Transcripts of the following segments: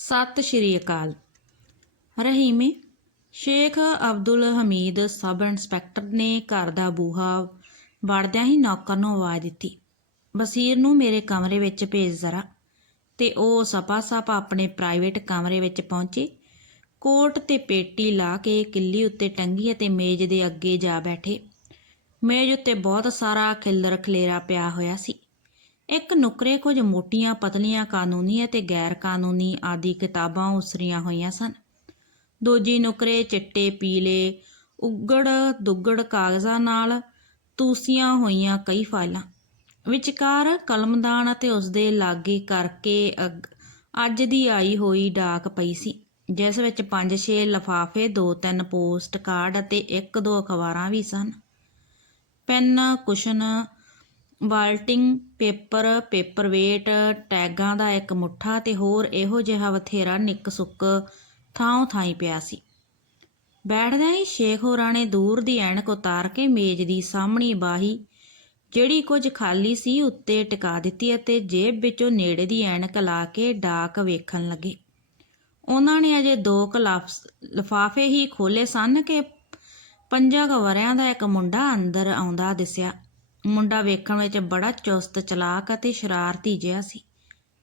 ਸਤਿ ਸ਼੍ਰੀ ਅਕਾਲ। ਰਹੀਮੇ, Sheikh Abdul Hamid sub inspector ਨੇ ਘਰ ਦਾ ਬੂਹਾ ਵੜਦਿਆਂ ਹੀ ਨੌਕਰ ਨੂੰ ਆਵਾਜ਼ ਦਿੱਤੀ। ਬਸੀਰ ਨੂੰ ਮੇਰੇ ਕਮਰੇ ਵਿੱਚ ਭੇਜ ਜ਼ਰਾ। ਤੇ ਉਹ ਸਪਾ ਸਪ ਆਪਣੇ ਪ੍ਰਾਈਵੇਟ ਕਮਰੇ ਵਿੱਚ ਪਹੁੰਚੇ। ਕੋਟ ਤੇ ਪੇਟੀ ਲਾ ਕੇ ਕਿੱਲੀ ਉੱਤੇ ਟੰਗੀ ਅਤੇ ਮੇਜ਼ ਦੇ ਅੱਗੇ ਜਾ ਬੈਠੇ। ਮੇਜ਼ ਉੱਤੇ ਬਹੁਤ ਸਾਰਾ ਖਿੱਲਰ ਖਲੇਰਾ ਪਿਆ ਹੋਇਆ ਸੀ। ਇੱਕ ਨੁਕਰੇ ਕੁਝ ਮੋਟੀਆਂ, ਪਤਲੀਆਂ ਕਾਨੂੰਨੀ ਅਤੇ ਗੈਰ ਕਾਨੂੰਨੀ ਆਦਿ ਕਿਤਾਬਾਂ ਉਸਰੀਆਂ ਹੋਈਆਂ ਸਨ। ਦੂਜੀ ਨੁਕਰੇ ਚਿੱਟੇ, ਪੀਲੇ, ਉੱਗੜ, ਦੁੱਗੜ ਕਾਗਜ਼ਾਂ ਨਾਲ ਤੂਸੀਆਂ ਹੋਈਆਂ ਕਈ ਫਾਈਲਾਂ। ਵਿਚਕਾਰ ਕਲਮਦਾਨ ਅਤੇ ਉਸਦੇ ਲਾਗੇ ਕਰਕੇ ਅੱਜ ਦੀ ਆਈ ਹੋਈ ਡਾਕ ਪਈ ਸੀ, ਜਿਸ ਵਿੱਚ ਪੰਜ ਛੇ ਲਫਾਫੇ, ਦੋ ਤਿੰਨ ਪੋਸਟ ਕਾਰਡ ਅਤੇ ਇੱਕ ਦੋ ਅਖਬਾਰਾਂ ਵੀ ਸਨ। ਪੈਨ, ਕੁਸ਼ਨ ਬਾਲਟਿੰਗ ਪੇਪਰ, ਪੇਪਰਵੇਟ, ਟੈਗਾਂ ਦਾ ਇੱਕ ਮੁੱਠਾ ਤੇ ਹੋਰ ਇਹੋ ਜਿਹਾ ਬਥੇਰਾ ਨਿੱਕ ਸੁੱਕ ਥਾਂ ਥਾਈ ਪਿਆ ਸੀ। ਬੈਠਦਿਆਂ ਹੀ ਸ਼ੇਖ ਹੋਰਾਂ ਨੇ ਦੂਰ ਦੀ ਐਨਕ ਉਤਾਰ ਕੇ ਮੇਜ਼ ਦੀ ਸਾਹਮਣੀ ਬਾਹੀ, ਜਿਹੜੀ ਕੁਝ ਖਾਲੀ ਸੀ, ਉੱਤੇ ਟਿਕਾ ਦਿੱਤੀ ਅਤੇ ਜੇਬ ਵਿੱਚੋਂ ਨੇੜੇ ਦੀ ਐਨਕ ਲਾ ਕੇ ਡਾਕ ਵੇਖਣ ਲੱਗੇ। ਉਹਨਾਂ ਨੇ ਅਜੇ ਦੋ ਕੁ ਲਫ਼ਜ਼- ਲਿਫਾਫੇ ਹੀ ਖੋਲੇ ਸਨ ਕਿ ਪੰਜਾਂ ਕੁ ਵਰਿਆਂ ਦਾ ਇੱਕ ਮੁੰਡਾ ਅੰਦਰ ਆਉਂਦਾ ਦਿਸਿਆ। ਮੁੰਡਾ ਵੇਖਣ ਵਿੱਚ ਬੜਾ ਚੁਸਤ, ਚਲਾਕ ਅਤੇ ਸ਼ਰਾਰਤੀ ਜਿਹਾ ਸੀ।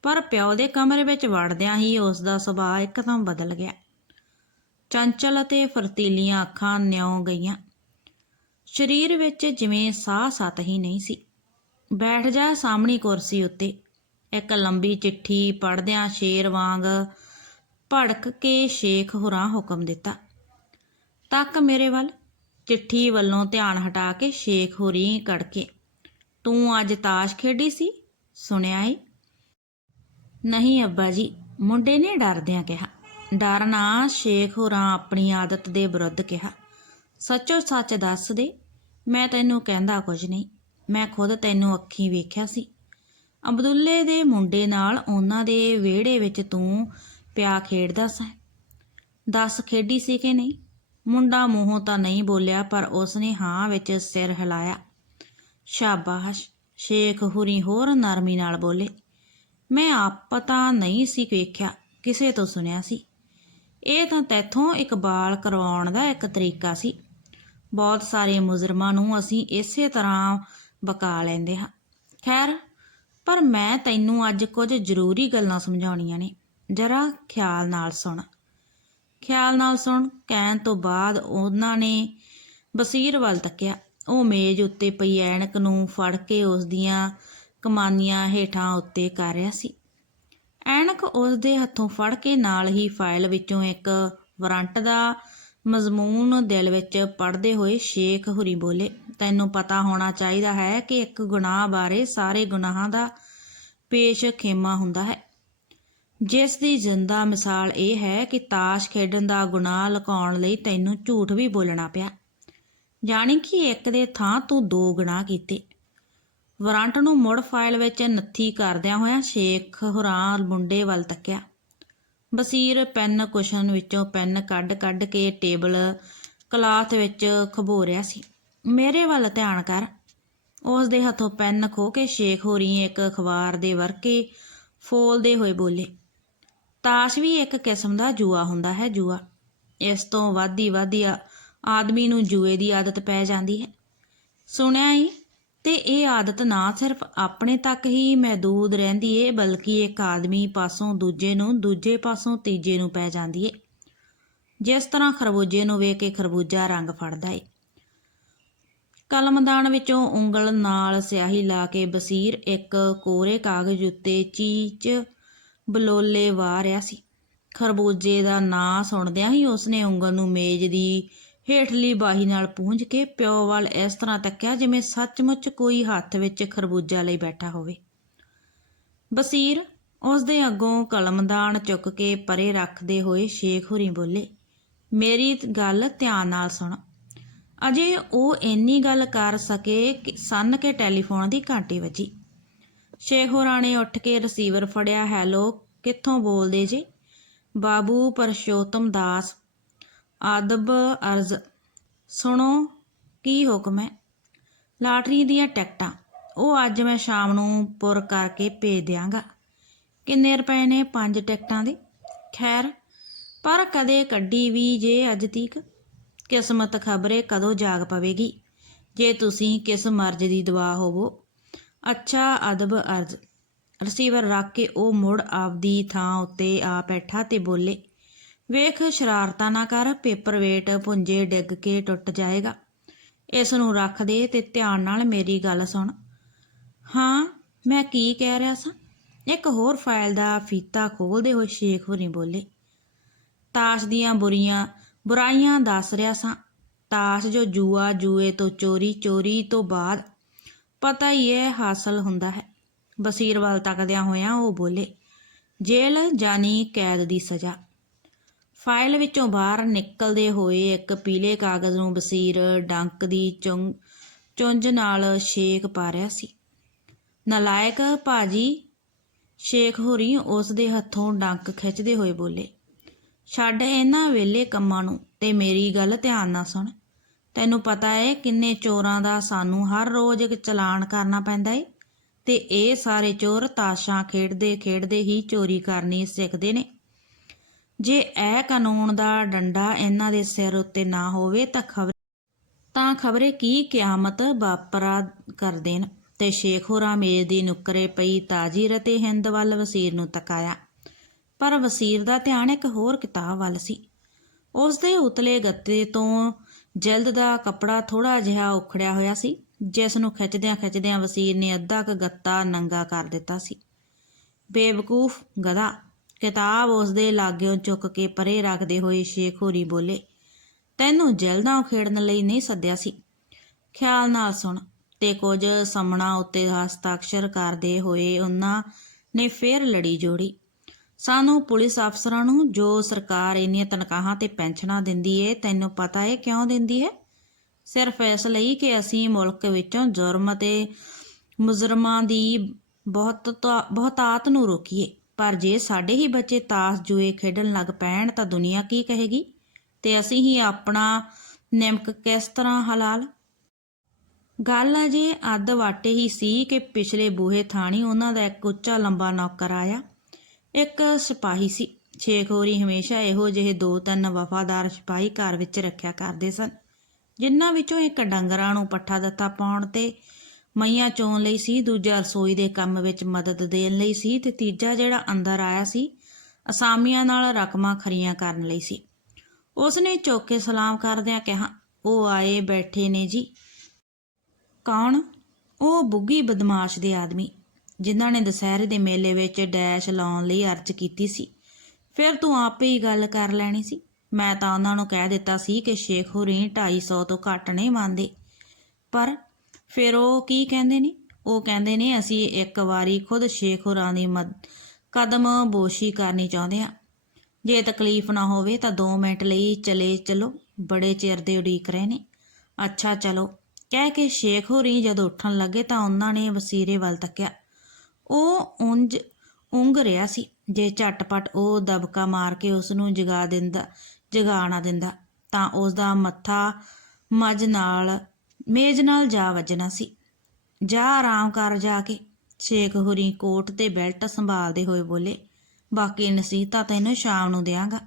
ਪਰ ਪਿਓ ਦੇ ਕਮਰੇ ਵਿੱਚ ਵੜਦਿਆਂ ਹੀ ਉਸ ਦਾ ਸੁਭਾਅ ਇੱਕਦਮ ਬਦਲ ਗਿਆ। ਚੰਚਲ ਅਤੇ ਫਰਤੀਲੀਆਂ ਅੱਖਾਂ ਨਿਉ ਗਈਆਂ। ਸਰੀਰ ਵਿੱਚ ਜਿਵੇਂ ਸਾਹ ਸਤ ਹੀ ਨਹੀਂ ਸੀ। ਬੈਠ ਜਾ ਸਾਹਮਣੀ ਕੁਰਸੀ ਉੱਤੇ, ਇੱਕ ਲੰਬੀ ਚਿੱਠੀ ਪੜਦਿਆਂ ਸ਼ੇਰ ਵਾਂਗ ਭੜਕ ਕੇ ਸ਼ੇਖ ਹੁਰਾਂ ਹੁਕਮ ਦਿੱਤਾ, ਤੱਕ ਮੇਰੇ ਵੱਲ। ਚਿੱਠੀ ਵੱਲੋਂ ਧਿਆਨ ਹਟਾ ਕੇ ਸ਼ੇਖ ਹੋਰੀ ਕੜਕੇ। ਤੂੰ ਅੱਜ ਤਾਸ਼ ਖੇਡੀ ਸੀ? ਸੁਣਿਆ ਏ ਨਹੀਂ ਅੱਬਾ ਜੀ, ਮੁੰਡੇ ਨੇ ਡਰਦਿਆਂ ਕਿਹਾ। ਡਰ ਨਾ ਸ਼ੇਖ ਹੋਰਾਂ ਆਪਣੀ ਆਦਤ ਦੇ ਵਿਰੁੱਧ ਕਿਹਾ। ਸੱਚੋ ਸੱਚ ਦੱਸ ਦੇ, ਮੈਂ ਤੈਨੂੰ ਕਹਿੰਦਾ ਕੁਝ ਨਹੀਂ। ਮੈਂ ਖੁਦ ਤੈਨੂੰ ਅੱਖੀਂ ਵੇਖਿਆ ਸੀ। ਅਬਦੁੱਲੇ ਦੇ ਮੁੰਡੇ ਨਾਲ ਉਹਨਾਂ ਦੇ ਵਿਹੜੇ ਵਿੱਚ ਤੂੰ ਪਿਆ ਖੇਡਦਾ ਸੈਂ। ਦੱਸ ਖੇਡੀ ਸੀ ਕਿ ਨਹੀਂ? ਮੁੰਡਾ ਮੂੰਹੋਂ ਤਾਂ ਨਹੀਂ ਬੋਲਿਆ, ਪਰ ਉਸਨੇ ਹਾਂ ਵਿੱਚ ਸਿਰ ਹਿਲਾਇਆ। ਸ਼ਾਬਾਸ਼, ਸ਼ੇਖ ਹੁਰੀ ਹੋਰ ਨਰਮੀ ਨਾਲ ਬੋਲੇ, ਮੈਂ ਆਪ ਪਤਾ ਨਹੀਂ ਸੀ ਵੇਖਿਆ, ਕਿਸੇ ਤੋਂ ਸੁਣਿਆ ਸੀ। ਇਹ ਤਾਂ ਤੈਥੋਂ ਇਕਬਾਲ ਕਰਵਾਉਣ ਦਾ ਇੱਕ ਤਰੀਕਾ ਸੀ। ਬਹੁਤ ਸਾਰੇ ਮੁਜਰਮਾਂ ਨੂੰ ਅਸੀਂ ਇਸੇ ਤਰ੍ਹਾਂ ਬਕਾ ਲੈਂਦੇ ਹਾਂ। ਖੈਰ, ਪਰ ਮੈਂ ਤੈਨੂੰ ਅੱਜ ਕੁਝ ਜ਼ਰੂਰੀ ਗੱਲਾਂ ਸਮਝਾਉਣੀਆਂ ਨੇ, ਜਰਾ ਖਿਆਲ ਨਾਲ ਸੁਣ। ਖਿਆਲ ਨਾਲ ਸੁਣ, ਕਹਿਣ ਤੋਂ ਬਾਅਦ ਉਹਨਾਂ ਨੇ ਬਸੀਰ ਵੱਲ ਤੱਕਿਆ। ਉਹ ਮੇਜ਼ ਉੱਤੇ ਪਈ ਐਣਕ ਨੂੰ ਫੜ ਕੇ ਉਸ ਦੀਆਂ ਕਮਾਨੀਆਂ ਹੇਠਾਂ ਉੱਤੇ ਕਰ ਰਿਹਾ ਸੀ। ਐਨਕ ਉਸ ਦੇ ਹੱਥੋਂ ਫੜ ਕੇ ਨਾਲ ਹੀ ਫਾਈਲ ਵਿੱਚੋਂ ਇੱਕ ਵਾਰੰਟ ਦਾ ਮਜ਼ਮੂਨ ਦਿਲ ਵਿੱਚ ਪੜਦੇ ਹੋਏ ਸ਼ੇਖ ਹੁਰੀ ਬੋਲੇ, ਤੈਨੂੰ ਪਤਾ ਹੋਣਾ ਚਾਹੀਦਾ ਹੈ ਕਿ ਇੱਕ ਗੁਨਾਹ ਬਾਰੇ ਸਾਰੇ ਗੁਨਾਹਾਂ ਦਾ ਪੇਸ਼ ਖੇਮਾ ਹੁੰਦਾ ਹੈ। ਜਿਸ ਦੀ ਜ਼ਿੰਦਾ ਮਿਸਾਲ ਇਹ ਹੈ ਕਿ ਤਾਸ਼ ਖੇਡਣ ਦਾ ਗੁਨਾਹ ਲੁਕਾਉਣ ਲਈ ਤੈਨੂੰ ਝੂਠ ਵੀ ਬੋਲਣਾ ਪਿਆ। ਜਾਣੀ ਕਿ ਇੱਕ ਦੇ ਥਾਂ ਤੂੰ ਦੋ ਗੁਨਾਹ ਕੀਤੇ। ਵਾਰੰਟ ਨੂੰ ਮੁੜ ਫਾਈਲ ਵਿੱਚ ਨੱਥੀ ਕਰਦਿਆਂ ਹੋਇਆਂ ਸ਼ੇਖ ਹੁਰਾਂ ਮੁੰਡੇ ਵੱਲ ਤੱਕਿਆ। ਬਸੀਰ ਪੈਨ ਕੁਸ਼ਨ ਵਿੱਚੋਂ ਪੈਨ ਕੱਢ-ਕੱਢ ਕੇ ਟੇਬਲ ਕਲਾਥ ਵਿੱਚ ਖਬੋ ਰਿਹਾ ਸੀ। ਮੇਰੇ ਵੱਲ ਧਿਆਨ ਕਰ। ਉਸ ਦੇ ਹੱਥੋਂ ਪੈਨ ਖੋ ਕੇ ਸ਼ੇਖ ਹੋਰੀ ਇੱਕ ਅਖਬਾਰ ਦੇ ਵਰਕੇ ਫੋਲਦੇ ਹੋਏ ਬੋਲੇ ਤਾਸ਼ ਵੀ ਇੱਕ ਕਿਸਮ ਦਾ ਜੂਆ ਹੁੰਦਾ ਹੈ ਜੂਆ। ਇਸ ਤੋਂ ਵਾਧੀ ਵਾਧੀ ਆਦਮੀ ਨੂੰ ਜੂਏ ਦੀ ਆਦਤ ਪੈ ਜਾਂਦੀ ਹੈ। ਸੁਣਿਆ ਹੀ ਤੇ ਇਹ ਆਦਤ ਨਾ ਸਿਰਫ ਆਪਣੇ ਤੱਕ ਹੀ ਮਹਦੂਦ ਰਹਿੰਦੀ ਏ, ਬਲਕਿ ਇੱਕ ਆਦਮੀ ਪਾਸੋਂ ਦੂਜੇ ਨੂੰ ਦੂਜੇ ਪਾਸੋਂ ਤੀਜੇ ਨੂੰ ਪੈ ਜਾਂਦੀ ਏ। ਜਿਸ ਤਰ੍ਹਾਂ ਖਰਬੂਜੇ ਨੂੰ ਵੇਖ ਕੇ ਖਰਬੂਜਾ ਰੰਗ ਫੜਦਾ ਏ। ਕਲਮਦਾਨ ਵਿੱਚੋਂ ਉਂਗਲ ਨਾਲ ਸਿਆਹੀ ਲਾ ਕੇ ਬਸੀਰ ਇੱਕ ਕੋਰੇ ਕਾਗਜ਼ ਉੱਤੇ ਚੀਚ ਬਲੋਲੇ ਵਾਹ ਰਿਹਾ ਸੀ। ਖਰਬੂਜੇ ਦਾ ਨਾਂ ਸੁਣਦਿਆਂ ਹੀ ਉਸਨੇ ਉਂਗਲ ਨੂੰ ਮੇਜ਼ ਦੀ ਹੇਠਲੀ ਬਾਹੀ ਨਾਲ ਪੂੰਝ ਕੇ ਪਿਓ ਵੱਲ ਇਸ ਤਰ੍ਹਾਂ ਤੱਕਿਆ ਜਿਵੇਂ ਸੱਚਮੁੱਚ ਕੋਈ ਹੱਥ ਵਿੱਚ ਖਰਬੂਜਾ ਲਈ ਬੈਠਾ ਹੋਵੇ। ਬਸੀਰ ਉਸ ਦੇ ਅੱਗੋਂ ਕਲਮਦਾਨ ਚੁੱਕ ਕੇ ਪਰੇ ਰੱਖਦੇ ਹੋਏ ਸ਼ੇਖ ਹੁਰੀ ਬੋਲੇ, ਮੇਰੀ ਗੱਲ ਧਿਆਨ ਨਾਲ ਸੁਣ। ਅਜੇ ਉਹ ਇੰਨੀ ਗੱਲ ਕਰ ਸਕੇ ਕਿ ਸੰਨ ਕੇ ਟੈਲੀਫੋਨ ਦੀ ਘੰਟੀ ਵੱਜੀ। ਸ਼ੇਖ ਹੋਰਾਂ ਉੱਠ ਕੇ ਰਿਸੀਵਰ ਫੜਿਆ, ਹੈਲੋ, ਕਿੱਥੋਂ ਬੋਲਦੇ ਜੀ? ਬਾਬੂ ਪਰਸ਼ੋਤਮ ਦਾਸ, ਆਦਬ ਅਰਜ਼, ਸੁਣੋ, ਕੀ ਹੁਕਮ ਹੈ? ਲਾਟਰੀ ਦੀਆਂ ਟਿਕਟਾਂ, ਉਹ ਅੱਜ ਮੈਂ ਸ਼ਾਮ ਨੂੰ ਪੁਰ ਕਰਕੇ ਭੇਜ ਦਿਆਂਗਾ। ਕਿੰਨੇ ਰੁਪਏ ਨੇ ਪੰਜ ਟਿਕਟਾਂ ਦੇ? ਖੈਰ, ਪਰ ਕਦੇ ਕੱਢੀ ਵੀ ਜੇ ਅੱਜ ਤੀਕ। ਕਿਸਮਤ ਖਬਰੇ ਕਦੋਂ ਜਾਗ ਪਵੇਗੀ? ਜੇ ਤੁਸੀਂ ਕਿਸ ਮਰਜ਼ ਦੀ ਦਵਾ ਹੋਵੋ ਅੱਛਾ ਅਦਬ ਅਰਜ਼। ਰਿਸੀਵਰ ਰੱਖ ਕੇ ਉਹ ਮੁੜ ਆਪਦੀ ਥਾਂ ਉੱਤੇ ਆ ਬੈਠਾ ਤੇ ਬੋਲੇ, ਵੇਖ, ਸ਼ਰਾਰਤਾਂ ਨਾ ਕਰ, ਪੇਪਰ ਵੇਟ ਪੁੰਜੇ ਡਿੱਗ ਕੇ ਟੁੱਟ ਜਾਏਗਾ। ਇਸ ਨੂੰ ਰੱਖ ਦੇ ਤੇ ਧਿਆਨ ਨਾਲ ਮੇਰੀ ਗੱਲ ਸੁਣ। ਹਾਂ, ਮੈਂ ਕੀ ਕਹਿ ਰਿਹਾ ਸਾਂ? ਇੱਕ ਹੋਰ ਫਾਈਲ ਦਾ ਫੀਤਾ ਖੋਲਦੇ ਹੋਏ ਸ਼ੇਖ ਹੋਰੀ ਬੋਲੇ, ਤਾਸ਼ ਦੀਆਂ ਬੁਰੀਆਂ, ਬੁਰਾਈਆਂ ਦੱਸ ਰਿਹਾ ਸਾਂ। ਤਾਸ਼ ਜੋ ਜੂਆ ਜੂਏ ਤੋਂ ਚੋਰੀ ਚੋਰੀ ਤੋਂ ਬਾਅਦ ਪਤਾ ਹੀ ਇਹ ਹਾਸਲ ਹੁੰਦਾ ਹੈ। ਬਸੀਰ ਵੱਲ ਤੱਕਦਿਆਂ ਹੋਇਆਂ ਉਹ ਬੋਲੇ, ਜੇਲ੍ਹ ਜਾਨੀ ਕੈਦ ਦੀ ਸਜ਼ਾ। ਫਾਈਲ ਵਿੱਚੋਂ ਬਾਹਰ ਨਿਕਲਦੇ ਹੋਏ ਇੱਕ ਪੀਲੇ ਕਾਗਜ਼ ਨੂੰ ਬਸੀਰ ਡੰਕ ਦੀ ਚੁੰਗ ਚੁੰਝ ਨਾਲ ਸ਼ੇਕ ਪਾ ਰਿਹਾ ਸੀ। ਨਲਾਇਕ ਭਾਜੀ ਸ਼ੇਖ ਹੋਰੀ ਉਸ ਦੇ ਹੱਥੋਂ ਡੰਕ ਖਿੱਚਦੇ ਹੋਏ ਬੋਲੇ, ਛੱਡ ਇਹਨਾਂ ਵੇਲੇ ਕੰਮਾਂ ਨੂੰ ਤੇ ਮੇਰੀ ਗੱਲ ਧਿਆਨ ਨਾਲ ਸੁਣ। ਤੈਨੂੰ ਪਤਾ ਹੈ ਕਿੰਨੇ ਚੋਰਾਂ ਦਾ ਸਾਨੂੰ ਹਰ ਰੋਜ਼ ਚਲਾਨ ਕਰਨਾ ਪੈਂਦਾ ਏ। ਤੇ ਇਹ ਸਾਰੇ ਚੋਰ ਤਾਸ਼ਾਂ ਖੇਡਦੇ ਖੇਡਦੇ ਹੀ ਚੋਰੀ ਕਰਨੀ ਸਿੱਖਦੇ ਨੇ। ਜੇ ਇਹ ਕਾਨੂੰਨ ਦਾ ਡੰਡਾ ਇਹਨਾਂ ਦੇ ਸਿਰ ਉੱਤੇ ਨਾ ਹੋਵੇ ਤਾਂ ਖਬਰ ਤਾਂ ਖਬਰੇ ਕੀ ਕਿਆਮਤ ਵਾਪਰਾ ਕਰ ਦੇਣ ਤੇ ਸ਼ੇਖ ਹੋਰਾਂ ਮੇਜ਼ ਦੀ ਨੁੱਕਰੇ ਪਈ ਤਾਜੀਰ ਅਤੇ ਹਿੰਦ ਵੱਲ ਵਸੀਰ ਨੂੰ ਤਕਾਇਆ। ਪਰ ਵਸੀਰ ਦਾ ਧਿਆਨ ਇੱਕ ਹੋਰ ਕਿਤਾਬ ਵੱਲ ਸੀ। ਉਸ ਦੇ ਉਤਲੇ ਗੱਤੇ ਤੋਂ ਜਲਦ ਦਾ ਕੱਪੜਾ ਥੋੜਾ ਜਿਹਾ ਉਖੜਿਆ ਹੋਇਆ ਸੀ, ਜਿਸ ਨੂੰ ਖਿੱਚਦਿਆਂ ਖਿੱਚਦਿਆਂ ਵਸੀਰ ਨੇ ਅੱਧਾ ਕ ਗੱਤਾ ਨੰਗਾ ਕਰ ਦਿੱਤਾ ਸੀ। ਬੇਵਕੂਫ ਗਧਾ, ਕਿਤਾਬ ਉਸ ਦੇ ਲਾਗਿਓਂ ਚੁੱਕ ਕੇ ਪਰੇ ਰੱਖਦੇ ਹੋਏ ਸ਼ੇਖੋਰੀ ਬੋਲੇ, ਤੈਨੂੰ ਜਲਦਾਂ ਖੇਡਣ ਲਈ ਨਹੀਂ ਸੱਦਿਆ ਸੀ। ਖਿਆਲ ਨਾਲ ਸੁਣ, ਤੇ ਕੁਝ ਸਮਣਾ ਉੱਤੇ ਹਸਤਾਖਰ ਕਰਦੇ ਹੋਏ ਉਹਨਾਂ ਨੇ ਫੇਰ ਲੜੀ ਜੋੜੀ। ਸਾਨੂੰ ਪੁਲਿਸ ਅਫਸਰਾਂ ਨੂੰ ਜੋ ਸਰਕਾਰ ਇੰਨੀਆਂ ਤਨਖਾਹਾਂ ਤੇ ਪੈਨਸ਼ਨਾਂ ਦਿੰਦੀ ਏ, ਤੈਨੂੰ ਪਤਾ ਏ ਕਿਉਂ ਦਿੰਦੀ ਏ? ਸਿਰਫ ਇਸ ਲਈ ਕਿ ਅਸੀਂ ਮੁਲਕ ਵਿੱਚੋਂ ਜੁਰਮ ਅਤੇ ਮੁਜਰਮਾਂ ਦੀ ਬਹੁਤ ਬਹੁਤਾਤ ਨੂੰ ਰੋਕੀਏ। ਪਰ ਜੇ ਸਾਡੇ ਹੀ ਬੱਚੇ ਤਾਸ਼ ਜੂਏ ਖੇਡਣ ਲੱਗ ਪੈਣ ਤਾਂ ਦੁਨੀਆ ਕੀ ਕਹੇਗੀ? ਤੇ ਅਸੀਂ ਹੀ ਆਪਣਾ ਨਿਮਕ ਕਿਸ ਤਰ੍ਹਾਂ ਹਲਾਲ? ਗੱਲ ਅਜੇ ਅੱਧ ਵਾਟੇ ਹੀ ਸੀ ਕਿ ਪਿਛਲੇ ਬੂਹੇ ਥਾਣੀ ਉਹਨਾਂ ਦਾ ਇੱਕ ਉੱਚਾ ਲੰਬਾ ਨੌਕਰ ਆਇਆ। ਇੱਕ ਸਿਪਾਹੀ ਸੀ। ਛੇਖ ਹੋਰੀ ਹਮੇਸ਼ਾ ਇਹੋ ਜਿਹੇ ਦੋ ਤਿੰਨ ਵਫਾਦਾਰ ਸਿਪਾਹੀ ਘਰ ਵਿੱਚ ਰੱਖਿਆ ਕਰਦੇ ਸਨ, ਜਿਨ੍ਹਾਂ ਵਿੱਚੋਂ ਇੱਕ ਡੰਗਰਾਂ ਨੂੰ ਪੱਠਾ ਦਿੱਤਾ ਪਾਉਣ ਤੇ ਮਈਆਂ ਚੋਣ ਲਈ ਸੀ, ਦੂਜਾ ਰਸੋਈ ਦੇ ਕੰਮ ਵਿੱਚ ਮਦਦ ਦੇਣ ਲਈ ਸੀ ਤੇ ਤੀਜਾ ਜਿਹੜਾ ਅੰਦਰ ਆਇਆ ਸੀ, ਅਸਾਮੀਆਂ ਨਾਲ ਰਕਮਾਂ ਖਰੀਆਂ ਕਰਨ ਲਈ ਸੀ। ਉਸਨੇ ਚੁੱਕ ਕੇ ਸਲਾਮ ਕਰਦਿਆਂ ਕਿਹਾ, ਉਹ ਆਏ ਬੈਠੇ ਨੇ ਜੀ। ਕੌਣ? ਉਹ ਬੁੱਗੀ ਬਦਮਾਸ਼ ਦੇ ਆਦਮੀ। ਜਿਨ੍ਹਾਂ ਨੇ ਦੁਸਹਿਰੇ ਦੇ ਮੇਲੇ ਵਿੱਚ ਡੈਸ਼ ਲਾਉਣ ਲਈ ਅਰਜ਼ ਕੀਤੀ ਸੀ। ਫਿਰ ਤੂੰ ਆਪੇ ਹੀ ਗੱਲ ਕਰ ਲੈਣੀ ਸੀ। ਮੈਂ ਤਾਂ ਉਹਨਾਂ ਨੂੰ ਕਹਿ ਦਿੱਤਾ ਸੀ ਕਿ ਸ਼ੇਖ ਹੋਰੀ 250 ਤੋਂ ਘੱਟ ਨਹੀਂ ਮੰਨਦੇ। ਪਰ ਫਿਰ ਉਹ ਕੀ ਕਹਿੰਦੇ ਨੇ? ਉਹ ਕਹਿੰਦੇ ਨੇ, ਅਸੀਂ ਇੱਕ ਵਾਰੀ ਖੁਦ ਸ਼ੇਖ ਹੋਰਾਂ ਦੀ ਮਦ, ਕਦਮ ਬੋਸ਼ੀ ਕਰਨੀ ਚਾਹੁੰਦੇ ਆ ਜੇ ਤਕਲੀਫ ਨਾ ਹੋਵੇ ਤਾਂ 2 ਮਿੰਟ ਲਈ ਚਲੇ ਚਲੋ। ਬੜੇ ਚਿਰ ਦੇ ਉਡੀਕ ਰਹੇ ਨੇ। ਅੱਛਾ, ਚਲੋ। ਕਹਿ ਕੇ ਸ਼ੇਖ ਹੋਰੀ ਜਦੋਂ ਉੱਠਣ ਲੱਗੇ ਤਾਂ ਉਹਨਾਂ ਨੇ ਵਸੀਰੇ ਵੱਲ ਤੱਕਿਆ। ਉਹ ਉਂਝ ਉਂਗ ਰਿਹਾ ਸੀ। ਜੇ ਝਟਪਟ ਉਹ ਦਬਕਾ ਮਾਰ ਕੇ ਉਸ ਨੂੰ ਜਗਾ ਦਿੰਦਾ, ਜਗਾ ਨਾ ਦਿੰਦਾ, ਤਾਂ ਉਸ ਦਾ ਮੱਥਾ ਮੱਝ ਨਾਲ, ਮੇਜ਼ ਨਾਲ ਜਾ ਵੱਜਣਾ ਸੀ। ਜਾ ਆਰਾਮ ਕਰ ਜਾ ਕੇ ਸ਼ੇਖ ਹੁਰੀ ਕੋਟ ਤੇ ਬੈਲਟ ਸੰਭਾਲਦੇ ਹੋਏ ਬੋਲੇ, ਬਾਕੀ ਨਸੀਹਤਾਂ ਤੈਨੂੰ ਸ਼ਾਮ ਨੂੰ ਦਿਆਂਗਾ।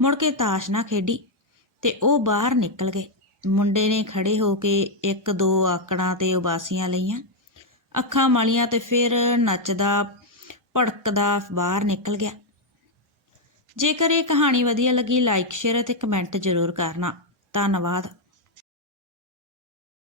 ਮੁੜ ਕੇ ਤਾਸ਼ ਨਾ ਖੇਡੀ ਤੇ ਉਹ ਬਾਹਰ ਨਿਕਲ ਗਏ। ਮੁੰਡੇ ਨੇ ਖੜੇ ਹੋ ਕੇ ਇੱਕ ਦੋ ਆਕੜਾਂ ਤੇ ਉਬਾਸੀਆਂ ਲਈਆਂ। ਅੱਖਾਂ ਮਾਲੀਆਂ ਤੇ ਫਿਰ ਨੱਚਦਾ, ਭੜਕਦਾ, ਬਾਹਰ ਨਿਕਲ ਗਿਆ। ਜੇਕਰ ਇਹ ਕਹਾਣੀ ਵਧੀਆ ਲੱਗੀ ਲਾਈਕ ਸ਼ੇਅਰ ਅਤੇ ਕਮੈਂਟ ਜ਼ਰੂਰ ਕਰਨਾ। ਧੰਨਵਾਦ।